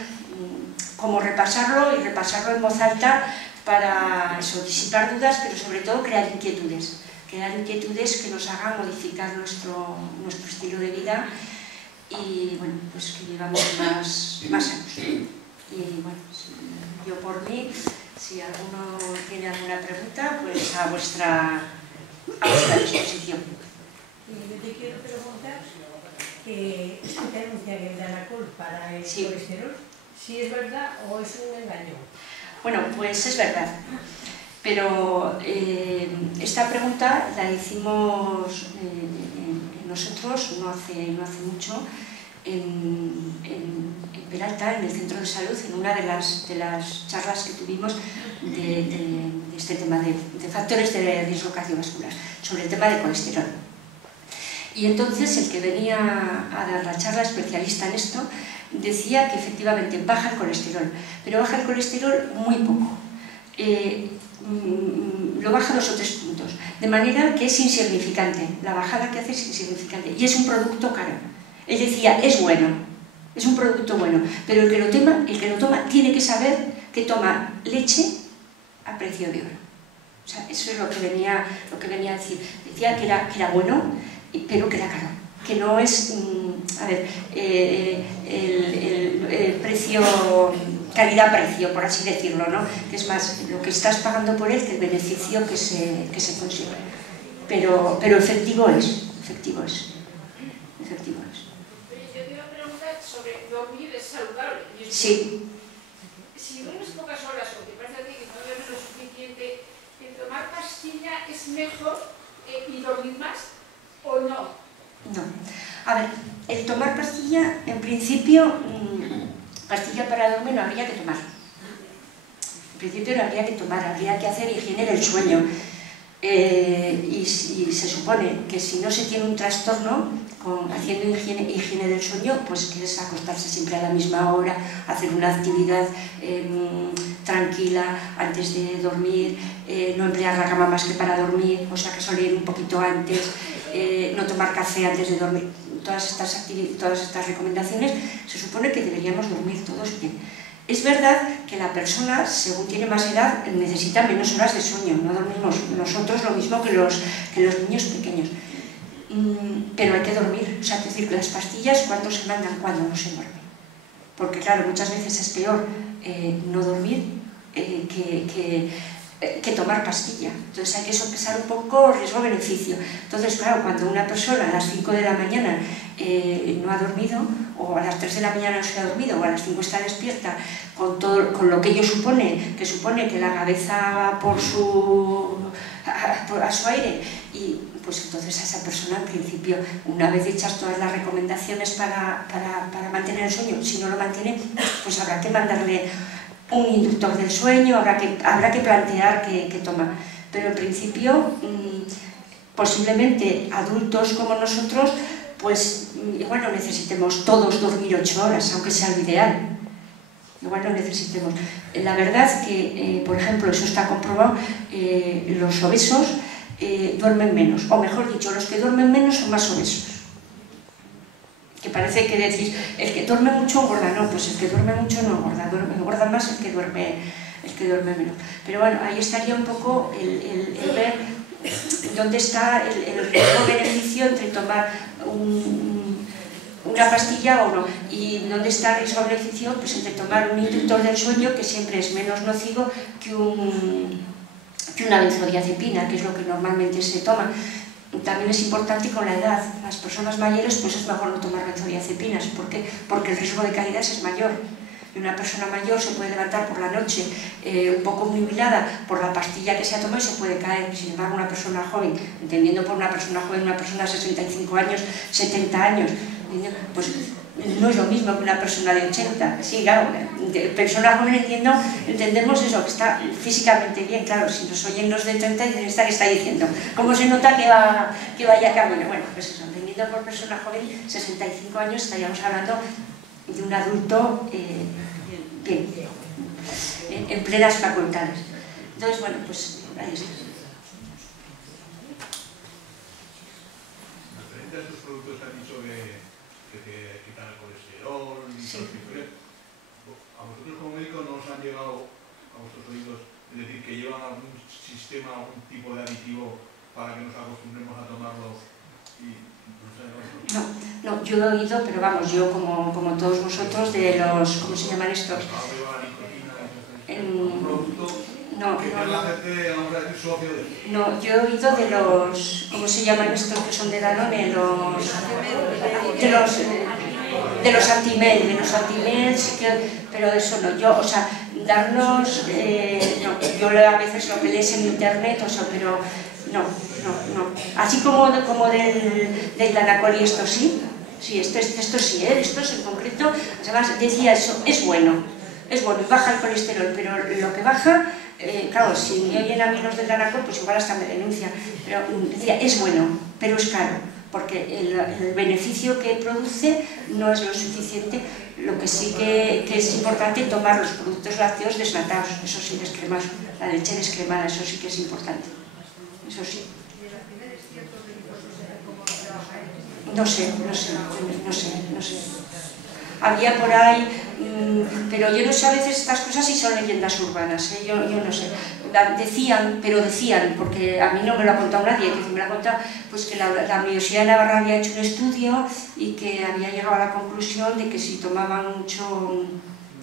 como repasarlo en voz alta para eso, disipar dudas, pero sobre todo crear inquietudes que nos hagan modificar nuestro estilo de vida y bueno, pues que vivamos más años. Y bueno, yo por mí, si alguno tiene alguna pregunta, pues a vuestra disposición. Yo te quiero preguntar que esto que anuncia que da la col para el colesterol, si es verdad o es un engaño. Bueno, pues es verdad, pero esta pregunta la hicimos nosotros no hace mucho en Peralta, en el centro de salud, en una de las charlas que tuvimos de este tema de factores de riesgo cardiovascular, sobre el tema de colesterol. Y entonces el que venía a dar la charla, especialista en esto, decía que efectivamente baja el colesterol, pero baja el colesterol muy poco. Lo baja 2 o 3 puntos, de manera que es insignificante, la bajada que hace es insignificante y es un producto caro. Él decía, es bueno, es un producto bueno, pero el que lo toma tiene que saber que toma leche a precio de oro. O sea, eso es lo que venía a decir. Decía que era bueno, pero que era caro, que no es, el precio, calidad-precio, por así decirlo, ¿no? Que es más lo que estás pagando por él que el beneficio que se consigue. Pero efectivo es. Yo te iba a preguntar sobre dormir es saludable. Sí. Si duermes pocas horas o te parece a ti que no duermes lo suficiente, ¿tomar pastilla es mejor y dormir más o no? No. A ver, el tomar pastilla, en principio, pastilla para dormir no habría que tomar. En principio no habría que tomar, habría que hacer higiene del sueño. Y se supone que si no se tiene un trastorno, haciendo higiene del sueño, pues que es acostarse siempre a la misma hora, hacer una actividad tranquila antes de dormir, no emplear la cama más que para dormir, o sea que salir un poquito antes, no tomar café antes de dormir. Todas estas recomendaciones se supone que deberíamos dormir todos bien. Es verdad que la persona, según tiene más edad, necesita menos horas de sueño, no dormimos nosotros lo mismo que los niños pequeños. Pero hay que dormir, o sea, es decir, que las pastillas, ¿cuándo se mandan? Cuando no se duerme. Porque claro, muchas veces es peor no dormir que que tomar pastilla. Entonces hay que sopesar un poco riesgo-beneficio. Entonces, claro, cuando una persona a las 5 de la mañana no ha dormido, o a las 3 de la mañana no se ha dormido, o a las 5 está despierta, con lo que ello supone que la cabeza va a su aire, y pues entonces a esa persona, en principio, una vez hechas todas las recomendaciones para mantener el sueño, si no lo mantiene, pues habrá que mandarle un inductor del sueño, habrá que plantear qué toma. Pero en principio, posiblemente adultos como nosotros, pues igual no necesitemos todos dormir 8 horas, aunque sea lo ideal. Igual no necesitemos. La verdad es que, por ejemplo, eso está comprobado, los obesos duermen menos, o mejor dicho, los que duermen menos son más obesos. Que parece que decís, el que duerme mucho engorda, no, pues el que duerme mucho no engorda, engorda más el que duerme menos. Pero bueno, ahí estaría un poco el ver dónde está el riesgo-beneficio entre tomar una pastilla o no, y dónde está el riesgo-beneficio pues entre tomar un inductor del sueño, que siempre es menos nocivo que una benzodiazepina, que es lo que normalmente se toma. También es importante con la edad, las personas mayores pues es mejor no tomar benzodiazepinas. ¿Por qué? Porque el riesgo de caídas es mayor. Y una persona mayor se puede levantar por la noche un poco nubilada por la pastilla que se ha tomado y se puede caer. Sin embargo, una persona joven, entendiendo por una persona joven una persona de 65 años, 70 años, pues no es lo mismo que una persona de 80. Sí, claro, persona joven entendemos eso, que está físicamente bien. Claro, si nos oyen los de 30 dicen, ¿esta qué está diciendo? ¿Cómo se nota que vaya camino? Bueno, pues eso, entendiendo por persona joven, 65 años, estaríamos hablando de un adulto bien, en plenas facultades. Entonces, bueno, pues ahí está. Referente a estos productos que han dicho que te quitan el colesterol y Sí. todo eso, a vosotros como médicos no os han llegado a vuestros oídos, es decir, que llevan algún sistema, algún tipo de aditivo para que nos acostumbremos a tomarlo y No, yo he oído, pero vamos, yo como todos vosotros, de los, ¿cómo se llaman estos? No, yo he oído de los, ¿cómo se llaman estos que son de Danone? De los antimel, sí que, pero eso no, yo, o sea, darnos, no, yo a veces lo que lees en internet, o sea, pero no. Así como del Danacol y esto sí, esto sí, estos en concreto, además decía eso, es bueno, y baja el colesterol, pero lo que baja, claro, si me oyen a mí los del Danacol, pues igual hasta me denuncia, pero decía, es bueno, pero es caro, porque el beneficio que produce no es lo suficiente. Lo que sí que es importante, tomar los productos lácteos desnatados, eso sí, descremados, la leche descremada, eso sí que es importante, eso sí. No sé. Había por ahí, pero yo no sé a veces estas cosas si son leyendas urbanas, yo no sé. Decían, porque a mí no me lo ha contado nadie, que me lo ha contado, pues que la Universidad de Navarra había hecho un estudio y que había llegado a la conclusión de que si tomaban mucho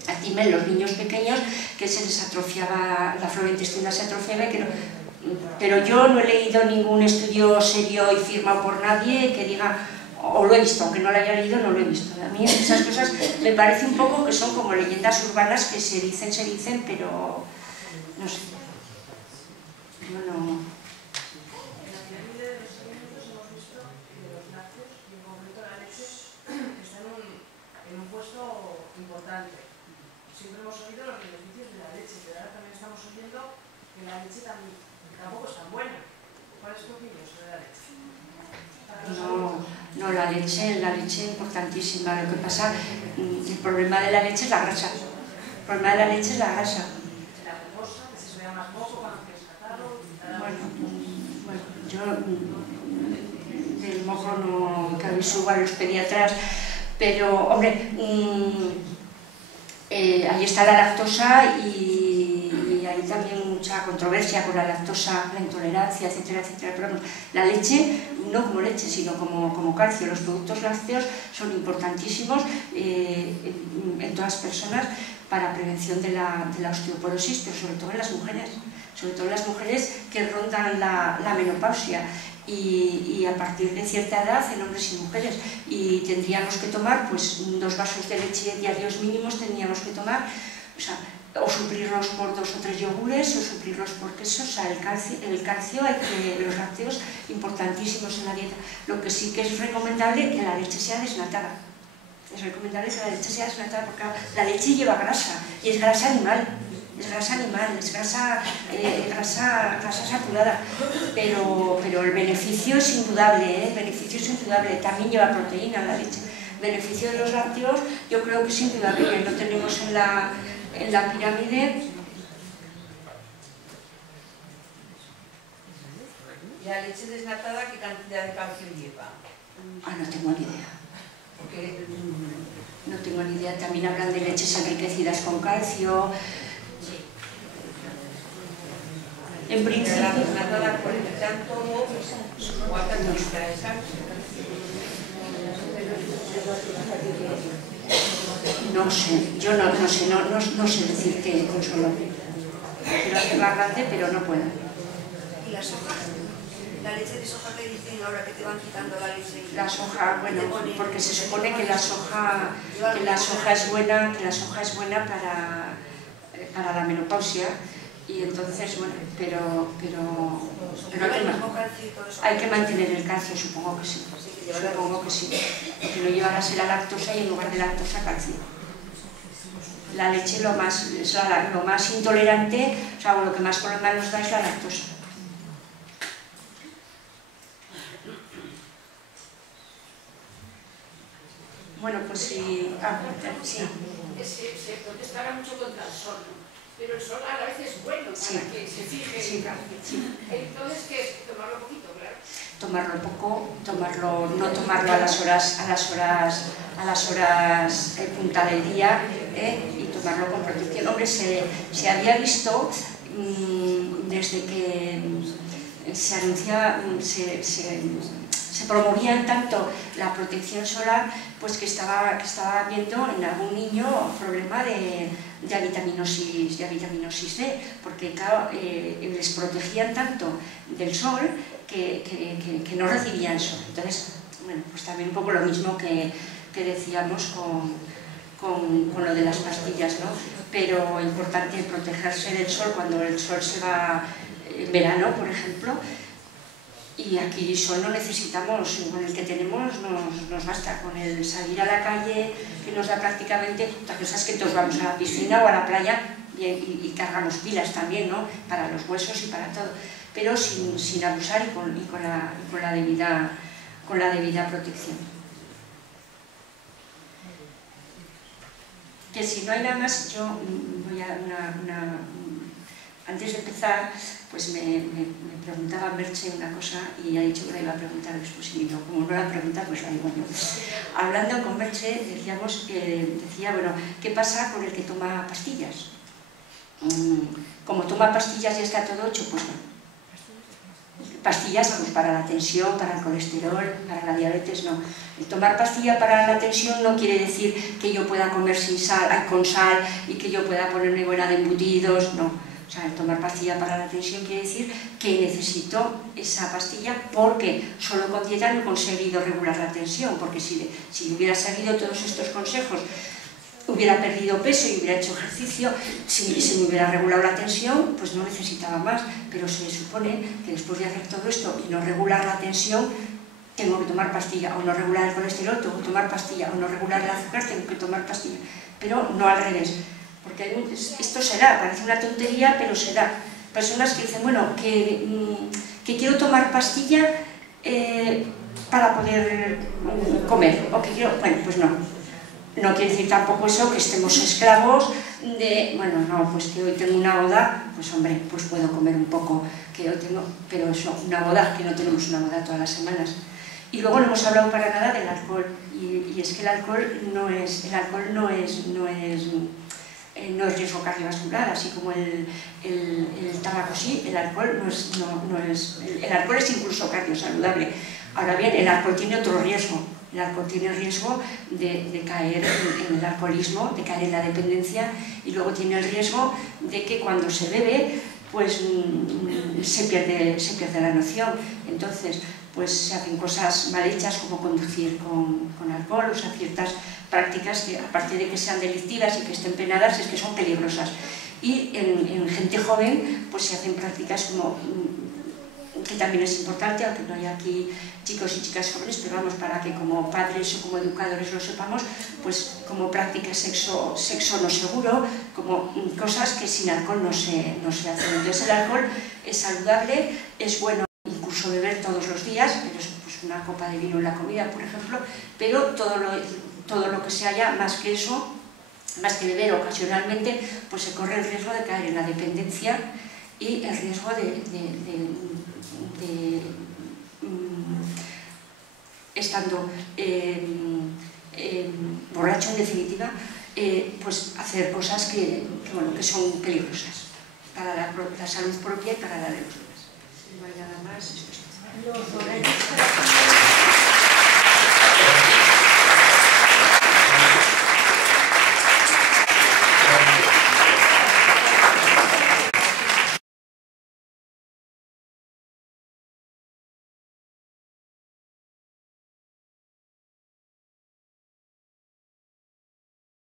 Actimel los niños pequeños, que se les atrofiaba, la flora intestinal se atrofiaba y que no. Pero yo no he leído ningún estudio serio y firmado por nadie que diga, o lo he visto, aunque no lo haya leído, no lo he visto. A mí esas cosas me parece un poco que son como leyendas urbanas que se dicen, pero no sé. Yo no. En la pirámide de los alimentos hemos visto que los lácteos, y en concreto la leche, están en un puesto importante. Siempre hemos oído los beneficios de la leche, pero ahora también estamos oyendo que la leche tampoco es tan buena. ¿Cuál es tu opinión sobre la leche? No, la leche importantísima. Lo que pasa, el problema de la leche es la grasa. La glucosa, que se vea más poco cuando quieres catarlo. Bueno, yo del mojo no subo a los pediatras, pero, hombre, ahí está la lactosa y hay también mucha controversia con la lactosa, la intolerancia, etcétera. Pero vamos, la leche, no como leche, sino como calcio. Los productos lácteos son importantísimos en todas las personas para prevención de la osteoporosis, pero sobre todo en las mujeres. sobre todo las mujeres que rondan la menopausia y a partir de cierta edad en hombres y mujeres, y tendríamos que tomar pues 2 vasos de leche diarios mínimos, tendríamos que tomar, o suplirlos por 2 o 3 yogures, o suplirlos por quesos. O sea, el calcio los lácteos importantísimos en la dieta. Lo que sí que es recomendable que la leche sea desnatada. Es recomendable que la leche sea desnatada porque la leche lleva grasa, y es grasa animal. Es grasa saturada, pero el beneficio es indudable, el beneficio es indudable. También lleva proteína la leche. El beneficio de los lácteos yo creo que es indudable, lo tenemos en la pirámide. ¿Y la leche desnatada qué cantidad de calcio lleva? No tengo ni idea. Porque no tengo ni idea. También hablan de leches enriquecidas con calcio. En principio, la desnatada por el tanto guarda cantidad de calcio. No sé, yo no sé decirte, Consuelo. Quiero hacerla grande, pero no puedo. ¿Y la soja? ¿La leche de soja te dicen ahora que te van quitando la leche? La soja, bueno, porque se supone que la soja es buena, para la menopausia, y entonces, bueno, pero hay que mantener el calcio, supongo que sí. Supongo que sí, porque no llevará a ser la lactosa y en lugar de lactosa calcio. La leche lo más intolerante, o sea, lo que más problema nos da es la lactosa. Bueno, pues sí. Se protestará mucho contra el sol, ¿no? Pero el sol a la vez es bueno para que se fije el calcio. Entonces, ¿qué es? Tomarlo poquito, claro. Tomarlo poco, no tomarlo a las horas punta del día, y tomarlo con protección. Hombre, se había visto desde que se anuncia, se promovían tanto la protección solar, pues que estaba viendo en algún niño problema de vitaminosis D, porque claro, les protegían tanto del sol que no recibían sol. Entonces, bueno, pues también un poco lo mismo que decíamos con lo de las pastillas, ¿no? Pero importante protegerse del sol cuando el sol se va en verano, por ejemplo. Y aquí sol no necesitamos, con el que tenemos nos basta, con el salir a la calle, que nos da prácticamente, otra cosa es que todos vamos a la piscina o a la playa y cargamos pilas también, ¿no? Para los huesos y para todo, pero sin abusar y con la debida protección. Que si no hay nada más, yo voy a antes de empezar, pues me preguntaba Merche una cosa y ha dicho que la iba a preguntar después, y no, como no la pregunta, pues la digo yo. Hablando con Merche, decía, bueno, ¿qué pasa con el que toma pastillas? Como toma pastillas ya está todo hecho, pues no. Pastillas pues para la tensión, para el colesterol, para la diabetes, no. El tomar pastilla para la tensión no quiere decir que yo pueda comer con sal y que yo pueda ponerme buena de embutidos, no. O sea, el tomar pastilla para la tensión quiere decir que necesito esa pastilla porque solo con dieta no he conseguido regular la tensión, porque si hubiera seguido todos estos consejos, hubiera perdido peso y hubiera hecho ejercicio, si se me hubiera regulado la tensión, pues no necesitaba más. Pero se supone que después de hacer todo esto y no regular la tensión, tengo que tomar pastilla, o no regular el colesterol, tengo que tomar pastilla, o no regular el azúcar, tengo que tomar pastilla. Pero no al revés. Porque esto se da, parece una tontería, pero se da. Personas que dicen, bueno, que quiero tomar pastilla para poder comer, o que quiero, bueno, pues no. No quiere decir tampoco eso que estemos esclavos de, bueno, no, pues que hoy tengo una boda, pues hombre, pues puedo comer un poco, que hoy tengo, pero eso, una boda, que no tenemos una boda todas las semanas. Y luego no hemos hablado para nada del alcohol, y es que el alcohol no es riesgo cardiovascular, así como el tabaco sí, el alcohol el alcohol es incluso cardiosaludable. Ahora bien, el alcohol tiene otro riesgo. El alcohol tiene el riesgo de caer en el alcoholismo, de caer en la dependencia, y luego tiene el riesgo de que cuando se bebe, pues se pierde la noción. Entonces, pues se hacen cosas mal hechas como conducir con alcohol, o sea, ciertas prácticas que, aparte de que sean delictivas y que estén penadas, es que son peligrosas. Y en gente joven, pues se hacen prácticas como, que también es importante, aunque no haya aquí chicos y chicas jóvenes, pero vamos, para que como padres o como educadores lo sepamos, pues como prácticas sexo no seguro, como cosas que sin alcohol no se hacen. Entonces el alcohol es saludable, es bueno incluso beber todos los días, pero es pues, una copa de vino en la comida, por ejemplo, pero todo lo que se haya más que eso, más que beber ocasionalmente, pues se corre el riesgo de caer en la dependencia y el riesgo de estando borracho en definitiva, pues hacer cosas que son peligrosas para la salud propia y para la de los demás. Si no hay nada más, esto es todo. Los horarios